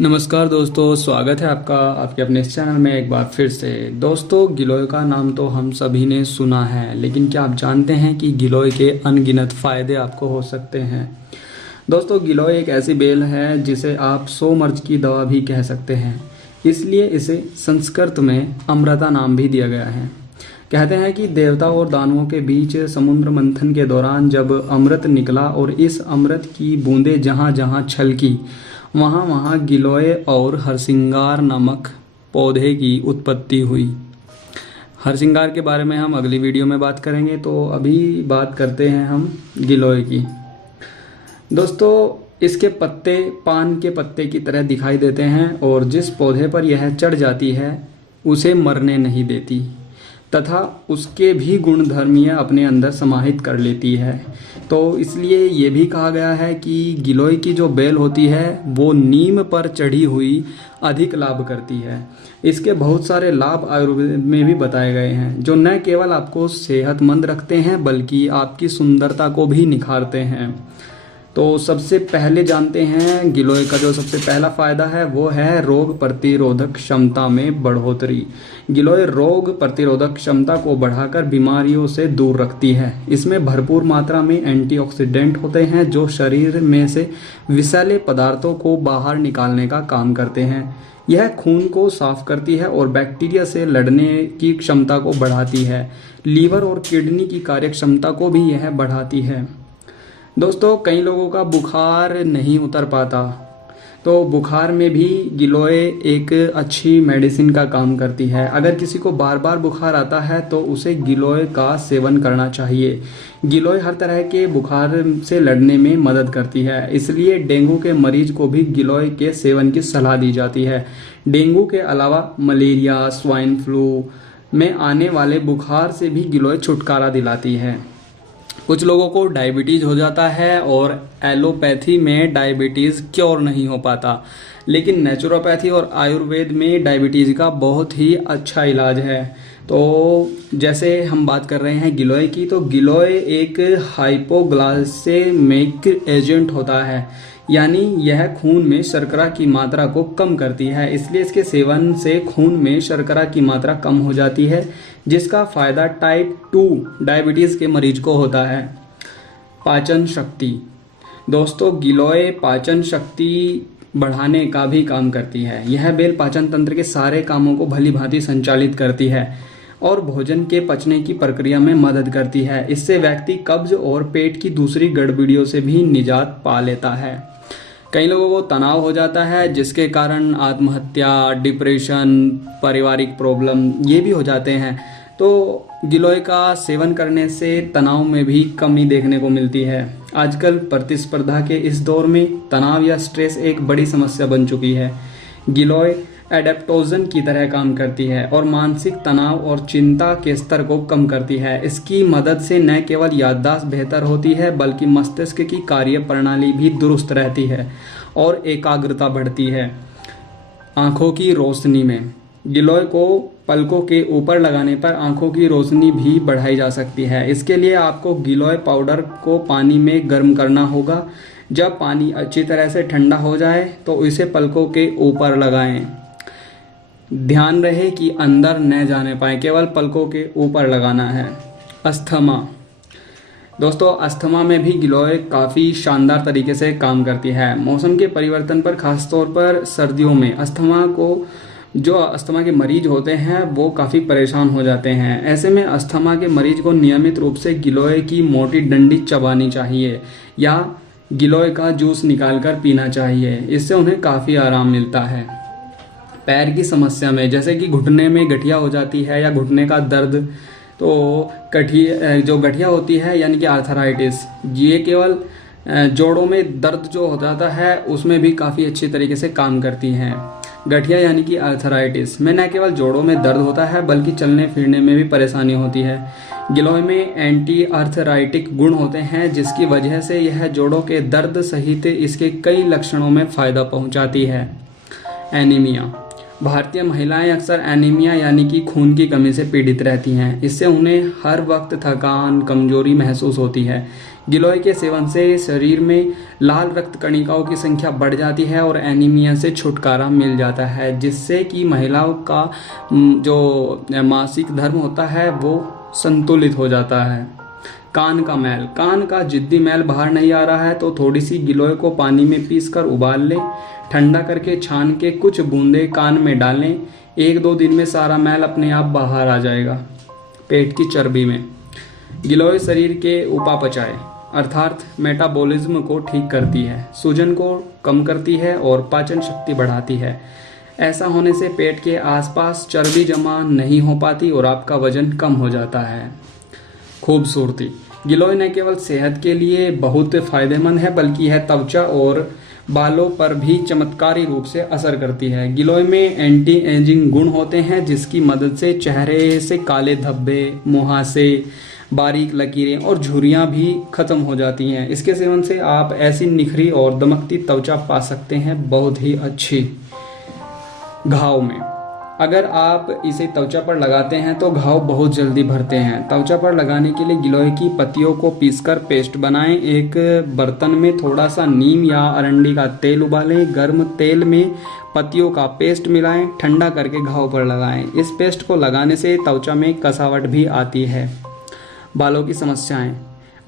नमस्कार दोस्तों, स्वागत है आपका आपके अपने इस चैनल में एक बार फिर से। दोस्तों, गिलोय का नाम तो हम सभी ने सुना है, लेकिन क्या आप जानते हैं कि गिलोय के अनगिनत फ़ायदे आपको हो सकते हैं। दोस्तों, गिलोय एक ऐसी बेल है जिसे आप 100 मर्ज की दवा भी कह सकते हैं, इसलिए इसे संस्कृत में अमृता नाम भी दिया गया है। कहते हैं कि देवता और दानवों के बीच समुद्र मंथन के दौरान जब अमृत निकला और इस अमृत की बूंदें जहाँ जहाँ छलकी, वहाँ वहाँ गिलोय और हरसिंगार नामक पौधे की उत्पत्ति हुई। हरसिंगार के बारे में हम अगली वीडियो में बात करेंगे, तो अभी बात करते हैं हम गिलोय की। दोस्तों, इसके पत्ते पान के पत्ते की तरह दिखाई देते हैं और जिस पौधे पर यह चढ़ जाती है उसे मरने नहीं देती तथा उसके भी गुण धर्म यह अपने अंदर समाहित कर लेती है। तो इसलिए ये भी कहा गया है कि गिलोय की जो बेल होती है वो नीम पर चढ़ी हुई अधिक लाभ करती है। इसके बहुत सारे लाभ आयुर्वेद में भी बताए गए हैं, जो न केवल आपको सेहतमंद रखते हैं बल्कि आपकी सुंदरता को भी निखारते हैं। तो सबसे पहले जानते हैं गिलोय का जो सबसे पहला फायदा है वो है रोग प्रतिरोधक क्षमता में बढ़ोतरी। गिलोय रोग प्रतिरोधक क्षमता को बढ़ाकर बीमारियों से दूर रखती है। इसमें भरपूर मात्रा में एंटीऑक्सीडेंट होते हैं जो शरीर में से विषैले पदार्थों को बाहर निकालने का काम करते हैं। यह खून को साफ करती है और बैक्टीरिया से लड़ने की क्षमता को बढ़ाती है। लीवर और किडनी की कार्यक्षमता को भी यह बढ़ाती है। दोस्तों, कई लोगों का बुखार नहीं उतर पाता, तो बुखार में भी गिलोय एक अच्छी मेडिसिन का काम करती है। अगर किसी को बार बार बुखार आता है तो उसे गिलोय का सेवन करना चाहिए। गिलोय हर तरह के बुखार से लड़ने में मदद करती है, इसलिए डेंगू के मरीज को भी गिलोय के सेवन की सलाह दी जाती है। डेंगू के अलावा मलेरिया, स्वाइन फ्लू में आने वाले बुखार से भी गिलोय छुटकारा दिलाती है। कुछ लोगों को डायबिटीज़ हो जाता है और एलोपैथी में डायबिटीज़ क्योर नहीं हो पाता, लेकिन नेचुरोपैथी और आयुर्वेद में डायबिटीज़ का बहुत ही अच्छा इलाज है। तो जैसे हम बात कर रहे हैं गिलोय की, तो गिलोय एक हाइपोग्लाइसेमिक एजेंट होता है, यानी यह खून में शर्करा की मात्रा को कम करती है। इसलिए इसके सेवन से खून में शर्करा की मात्रा कम हो जाती है, जिसका फायदा टाइप 2 डायबिटीज़ के मरीज को होता है। पाचन शक्ति। दोस्तों, गिलोय पाचन शक्ति बढ़ाने का भी काम करती है। यह बेल पाचन तंत्र के सारे कामों को भली भांति संचालित करती है और भोजन के पचने की प्रक्रिया में मदद करती है। इससे व्यक्ति कब्ज और पेट की दूसरी गड़बड़ियों से भी निजात पा लेता है। कई लोगों को तनाव हो जाता है, जिसके कारण आत्महत्या, डिप्रेशन, पारिवारिक प्रॉब्लम ये भी हो जाते हैं। तो गिलोय का सेवन करने से तनाव में भी कमी देखने को मिलती है। आजकल प्रतिस्पर्धा के इस दौर में तनाव या स्ट्रेस एक बड़ी समस्या बन चुकी है। गिलोय एडेप्टोजन की तरह काम करती है और मानसिक तनाव और चिंता के स्तर को कम करती है। इसकी मदद से न केवल याददाश्त बेहतर होती है बल्कि मस्तिष्क की कार्य प्रणाली भी दुरुस्त रहती है और एकाग्रता बढ़ती है। आँखों की रोशनी में गिलोय को पलकों के ऊपर लगाने पर आँखों की रोशनी भी बढ़ाई जा सकती है। इसके लिए आपको गिलोय पाउडर को पानी में गर्म करना होगा। जब पानी अच्छी तरह से ठंडा हो जाए तो इसे पलकों के ऊपर लगाएं। ध्यान रहे कि अंदर न जाने पाए, केवल पलकों के ऊपर लगाना है। अस्थमा। दोस्तों, अस्थमा में भी गिलोय काफ़ी शानदार तरीके से काम करती है। मौसम के परिवर्तन पर, खासतौर पर सर्दियों में जो अस्थमा के मरीज होते हैं वो काफ़ी परेशान हो जाते हैं। ऐसे में अस्थमा के मरीज को नियमित रूप से गिलोय की मोटी डंडी चबानी चाहिए या गिलोय का जूस निकालकर पीना चाहिए। इससे उन्हें काफ़ी आराम मिलता है। पैर की समस्या में, जैसे कि घुटने में गठिया हो जाती है या घुटने का दर्द, तो जो गठिया होती है यानी कि आर्थराइटिस, ये केवल जोड़ों में दर्द जो हो जाता है उसमें भी काफ़ी अच्छी तरीके से काम करती हैं। गठिया यानी कि आर्थराइटिस में न केवल जोड़ों में दर्द होता है बल्कि चलने फिरने में भी परेशानी होती है। गिलोय में एंटी आर्थराइटिक गुण होते हैं, जिसकी वजह से यह जोड़ों के दर्द सहित इसके कई लक्षणों में फ़ायदा पहुंचाती है। एनीमिया। भारतीय महिलाएं अक्सर एनीमिया यानी कि खून की कमी से पीड़ित रहती हैं। इससे उन्हें हर वक्त थकान, कमजोरी महसूस होती है। गिलोय के सेवन से शरीर में लाल रक्त कणिकाओं की संख्या बढ़ जाती है और एनीमिया से छुटकारा मिल जाता है, जिससे कि महिलाओं का जो मासिक धर्म होता है वो संतुलित हो जाता है। कान का मैल, कान का जिद्दी मैल बाहर नहीं आ रहा है तो थोड़ी सी गिलोय को पानी में पीसकर उबाल लें, ठंडा करके छान के कुछ बूंदे कान में डालें। 1-2 दिन में सारा मैल अपने आप बाहर आ जाएगा। पेट की चर्बी में गिलोय शरीर के उपापचय अर्थात मेटाबॉलिज्म को ठीक करती है, सूजन को कम करती है और पाचन शक्ति बढ़ाती है। ऐसा होने से पेट के आसपास चर्बी जमा नहीं हो पाती और आपका वजन कम हो जाता है। खूबसूरती, गिलोय न केवल सेहत के लिए बहुत फायदेमंद है बल्कि यह त्वचा और बालों पर भी चमत्कारी रूप से असर करती है। गिलोय में एंटी एजिंग गुण होते हैं जिसकी मदद से चेहरे से काले धब्बे, मुहासे, बारीक लकीरें और झुर्रियां भी खत्म हो जाती हैं। इसके सेवन से आप ऐसी निखरी और दमकती त्वचा पा सकते हैं, बहुत ही अच्छी। घाव में अगर आप इसे त्वचा पर लगाते हैं तो घाव बहुत जल्दी भरते हैं। त्वचा पर लगाने के लिए गिलोय की पत्तियों को पीसकर पेस्ट बनाएं। एक बर्तन में थोड़ा सा नीम या अरंडी का तेल उबालें, गर्म तेल में पत्तियों का पेस्ट मिलाएं, ठंडा करके घाव पर लगाएं। इस पेस्ट को लगाने से त्वचा में कसावट भी आती है। बालों की समस्याएं,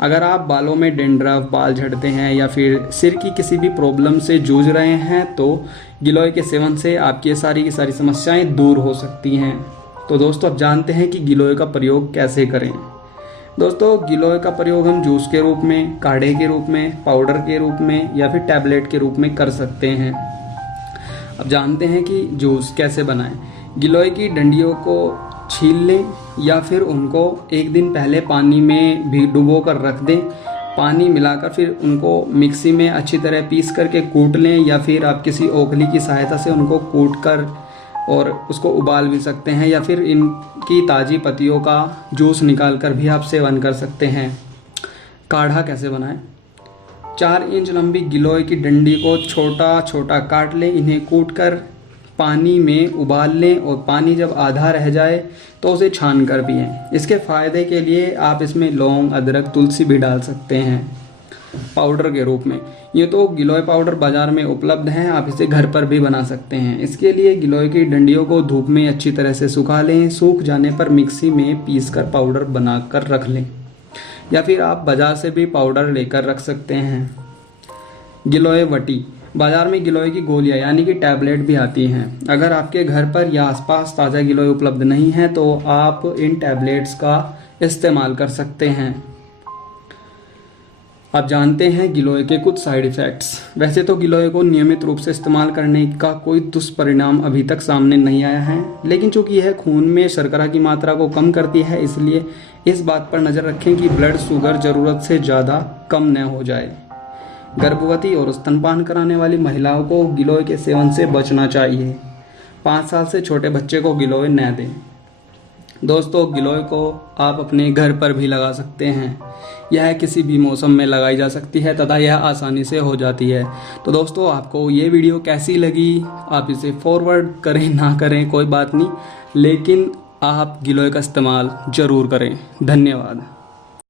अगर आप बालों में डेंड्रफ, बाल झड़ते हैं या फिर सिर की किसी भी प्रॉब्लम से जूझ रहे हैं तो गिलोय के सेवन से आपकी ये सारी की सारी समस्याएं दूर हो सकती हैं। तो दोस्तों अब जानते हैं कि गिलोय का प्रयोग कैसे करें। दोस्तों गिलोय का प्रयोग हम जूस के रूप में, काढ़े के रूप में, पाउडर के रूप में या फिर टैबलेट के रूप में कर सकते हैं। अब जानते हैं कि जूस कैसे बनाएं। गिलोय की डंडियों को छील लें या फिर उनको एक दिन पहले पानी में भी डुबो कर रख दें। पानी मिलाकर फिर उनको मिक्सी में अच्छी तरह पीस करके कूट लें या फिर आप किसी ओखली की सहायता से उनको कूट कर और उसको उबाल भी सकते हैं या फिर इनकी ताज़ी पत्तियों का जूस निकाल कर भी आप सेवन कर सकते हैं। काढ़ा कैसे बनाएं। 4 इंच लंबी गिलोय की डंडी को छोटा छोटा काट लें, इन्हें कूट कर पानी में उबाल लें और पानी जब आधा रह जाए तो उसे छान कर पिएं। इसके फायदे के लिए आप इसमें लौंग, अदरक, तुलसी भी डाल सकते हैं। पाउडर के रूप में, ये तो गिलोय पाउडर बाजार में उपलब्ध हैं, आप इसे घर पर भी बना सकते हैं। इसके लिए गिलोय की डंडियों को धूप में अच्छी तरह से सुखा लें, सूख जाने पर मिक्सी में पीसकर पाउडर बनाकर रख लें या फिर आप बाजार से भी पाउडर लेकर रख सकते हैं। गिलोय वटी, बाजार में गिलोय की गोलियां यानी कि टैबलेट भी आती हैं। अगर आपके घर पर या आसपास ताज़ा गिलोय उपलब्ध नहीं है तो आप इन टैबलेट्स का इस्तेमाल कर सकते हैं। आप जानते हैं गिलोय के कुछ साइड इफ़ेक्ट्स। वैसे तो गिलोय को नियमित रूप से इस्तेमाल करने का कोई दुष्परिणाम अभी तक सामने नहीं आया है, लेकिन चूंकि यह खून में शर्करा की मात्रा को कम करती है इसलिए इस बात पर नज़र रखें कि ब्लड शुगर ज़रूरत से ज़्यादा कम न हो जाए। गर्भवती और स्तनपान कराने वाली महिलाओं को गिलोय के सेवन से बचना चाहिए। 5 साल से छोटे बच्चे को गिलोय न दें। दोस्तों गिलोय को आप अपने घर पर भी लगा सकते हैं। यह किसी भी मौसम में लगाई जा सकती है तथा यह आसानी से हो जाती है। तो दोस्तों आपको ये वीडियो कैसी लगी, आप इसे फॉरवर्ड करें ना करें कोई बात नहीं, लेकिन आप गिलोय का इस्तेमाल ज़रूर करें। धन्यवाद।